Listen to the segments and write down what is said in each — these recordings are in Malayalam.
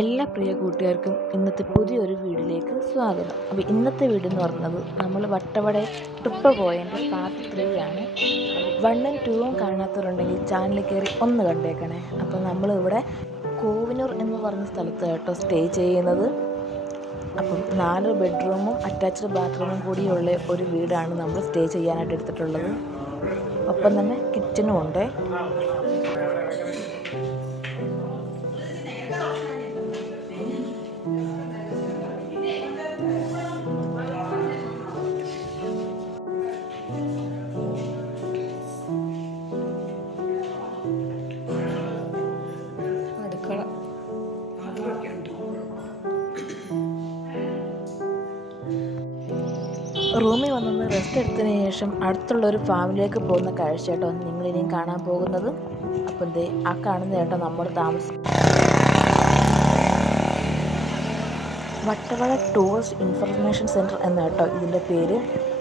എല്ലാ പ്രിയ കൂട്ടുകാർക്കും ഇന്നത്തെ പുതിയൊരു വീഡിയോയിലേക്ക് സ്വാഗതം. അപ്പോൾ ഇന്നത്തെ വീഡിയോ എന്ന് പറയുന്നത് നമ്മൾ വട്ടവട ട്രിപ്പ് പോയതിൻ്റെ പാർട്ട് 3 ആണ്. 1ഉം 2ഉം കാണാത്തവരുണ്ടെങ്കിൽ ചാനൽ കയറി ഒന്ന് കണ്ടേക്കണേ. അപ്പോൾ നമ്മളിവിടെ കോവിനൂർ എന്ന് പറഞ്ഞ സ്ഥലത്ത് കേട്ടോ സ്റ്റേ ചെയ്യുന്നത്. അപ്പം 4 ബെഡ്റൂമും അറ്റാച്ച്ഡ് ബാത്റൂമും കൂടിയുള്ള ഒരു വീടാണ് നമ്മൾ സ്റ്റേ ചെയ്യാനായിട്ട് എടുത്തിട്ടുള്ളത്. ഒപ്പം തന്നെ കിച്ചനും ഉണ്ട്. റൂമിൽ വന്നൊന്ന് റെസ്റ്റ് എടുത്തതിന് ശേഷം അടുത്തുള്ളൊരു ഫാമിലിയിലേക്ക് പോകുന്ന കാഴ്ച കേട്ടോ നിങ്ങളിനിയും കാണാൻ പോകുന്നത്. അപ്പം എന്തേ ആ കാണുന്ന കേട്ടോ നമ്മൾ വട്ടവട ടൂറിസ്റ്റ് ഇൻഫർമേഷൻ സെൻറ്റർ എന്ന കേട്ടോ ഇതിൻ്റെ പേര്.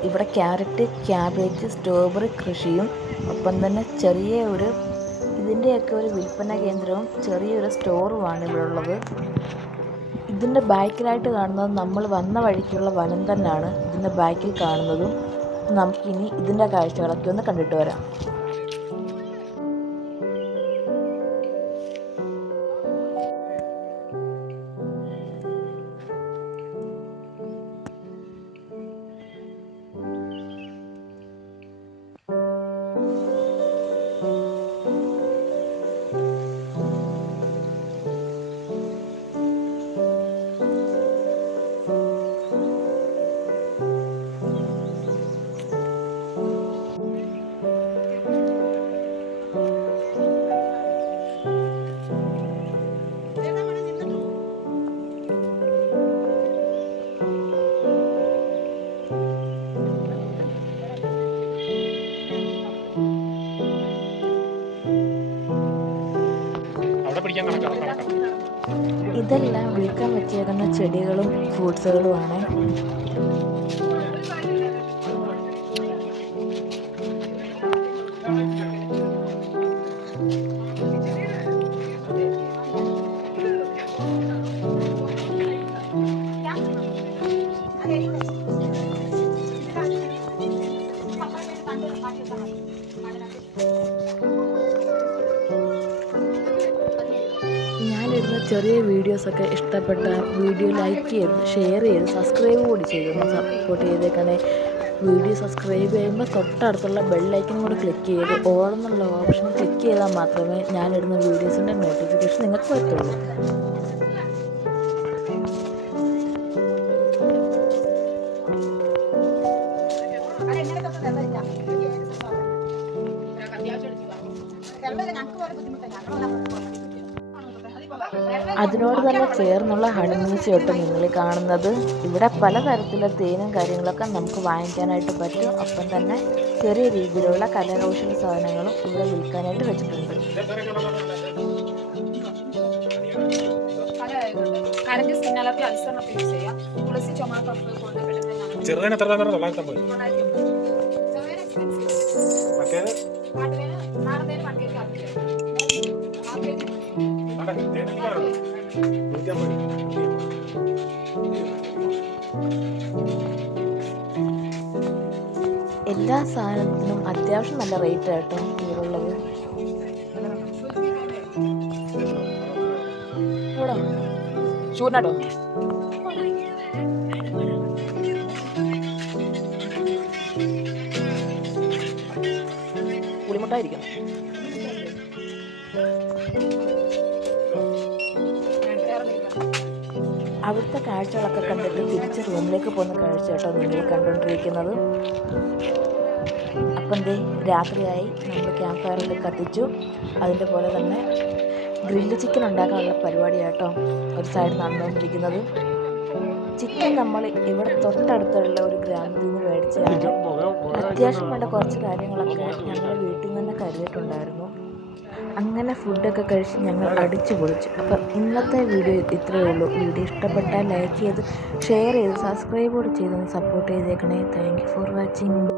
ഇവിടെ ക്യാരറ്റ്, ക്യാബേജ്, സ്ട്രോബെറി കൃഷിയും ഒപ്പം തന്നെ ഇതിൻ്റെയൊക്കെ ഒരു വിൽപ്പന കേന്ദ്രവും ചെറിയൊരു സ്റ്റോറുമാണ് ഇവിടെ ഉള്ളത്. ഇതിൻ്റെ ബാക്കിലായിട്ട് കാണുന്നത് നമ്മൾ വന്ന വഴിക്കുള്ള വനം തന്നെയാണ് ഇതിൻ്റെ ബാക്കിൽ കാണുന്നതും. നമുക്കിനി ഇതിൻ്റെ കാഴ്ചകളൊക്കെ ഒന്ന് കണ്ടിട്ട് വരാം. ഇതെല്ലാം വിൽക്കാൻ വെച്ചേക്കുന്ന ചെടികളും ഫ്രൂട്ട്സുകളുമാണ്. ഞാനിടുന്ന ചെറിയ വീഡിയോസൊക്കെ ഇഷ്ടപ്പെട്ട വീഡിയോ ലൈക്ക് ചെയ്ത് ഷെയർ ചെയ്ത് സബ്സ്ക്രൈബ് കൂടി ചെയ്തൊന്ന് സപ്പോർട്ട് ചെയ്തേക്കണേ. വീഡിയോ സബ്സ്ക്രൈബ് ചെയ്യുമ്പോൾ തൊട്ടടുത്തുള്ള ബെല്ലൈക്കനും കൂടി ക്ലിക്ക് ചെയ്ത് ഓൾ എന്നുള്ള ഓപ്ഷൻ ക്ലിക്ക് ചെയ്താൽ മാത്രമേ ഞാനിടുന്ന വീഡിയോസിൻ്റെ നോട്ടിഫിക്കേഷൻ നിങ്ങൾക്ക് പറ്റുള്ളൂ. അതിനോട് തന്നെ ചേർന്നുള്ള ഹണിമൂസ് കേട്ടോ നിങ്ങൾ കാണുന്നത്. ഇവിടെ പലതരത്തിലുള്ള തേനും കാര്യങ്ങളൊക്കെ നമുക്ക് വാങ്ങിക്കാനായിട്ട് പറ്റും. ഒപ്പം തന്നെ ചെറിയ രീതിയിലുള്ള കരകൗശല സാധനങ്ങളും ഇവിടെ വിൽക്കാനായിട്ട് വെച്ചിട്ടുണ്ട്. എല്ലാ സാധനത്തിനും അത്യാവശ്യം നല്ല റേറ്റ് ആട്ടോ ഇവിടുള്ളത്. ചൂടാട്ടോ പുളിമുട്ടായിരിക്കണം. അവിടുത്തെ കാഴ്ചകളൊക്കെ കണ്ടിട്ട് തിരിച്ച് റൂമിലേക്ക് പോകുന്ന കാഴ്ച കേട്ടോ നിങ്ങൾ കണ്ടുകൊണ്ടിരിക്കുന്നത്. അപ്പം രാത്രിയായി നമ്മൾ ക്യാമ്പ് ഫയറിൽ കത്തിച്ചു. അതിൻ്റെ പോലെ തന്നെ ഗ്രില്ല് ചിക്കൻ ഉണ്ടാക്കാനുള്ള പരിപാടിയാട്ടോ ഒരു സൈഡ് നടന്നുകൊണ്ടിരിക്കുന്നത്. ചിക്കൻ നമ്മൾ ഇവിടെ തൊട്ടടുത്തുള്ള ഒരു ഗ്രാമത്തിൽ നിന്ന് മേടിച്ചതാണ്. അത്യാവശ്യം വേണ്ട കുറച്ച് കാര്യങ്ങളൊക്കെ ഞങ്ങൾ വീട്ടിൽ നിന്ന് തന്നെ കരുതിയിട്ടുണ്ടായിരുന്നു. അങ്ങനെ ഫുഡൊക്കെ കഴിച്ച് ഞങ്ങൾ അടിച്ചു പൊളിച്ചു. അപ്പം ഇന്നത്തെ വീഡിയോ ഇത്രയേ ഉള്ളൂ. വീഡിയോ ഇഷ്ടപ്പെട്ടാൽ ലൈക്ക് ചെയ്ത് ഷെയർ ചെയ്ത് സബ്സ്ക്രൈബ് കൂടി ചെയ്തൊന്ന് സപ്പോർട്ട് ചെയ്തേക്കണേ. Thank you for watching.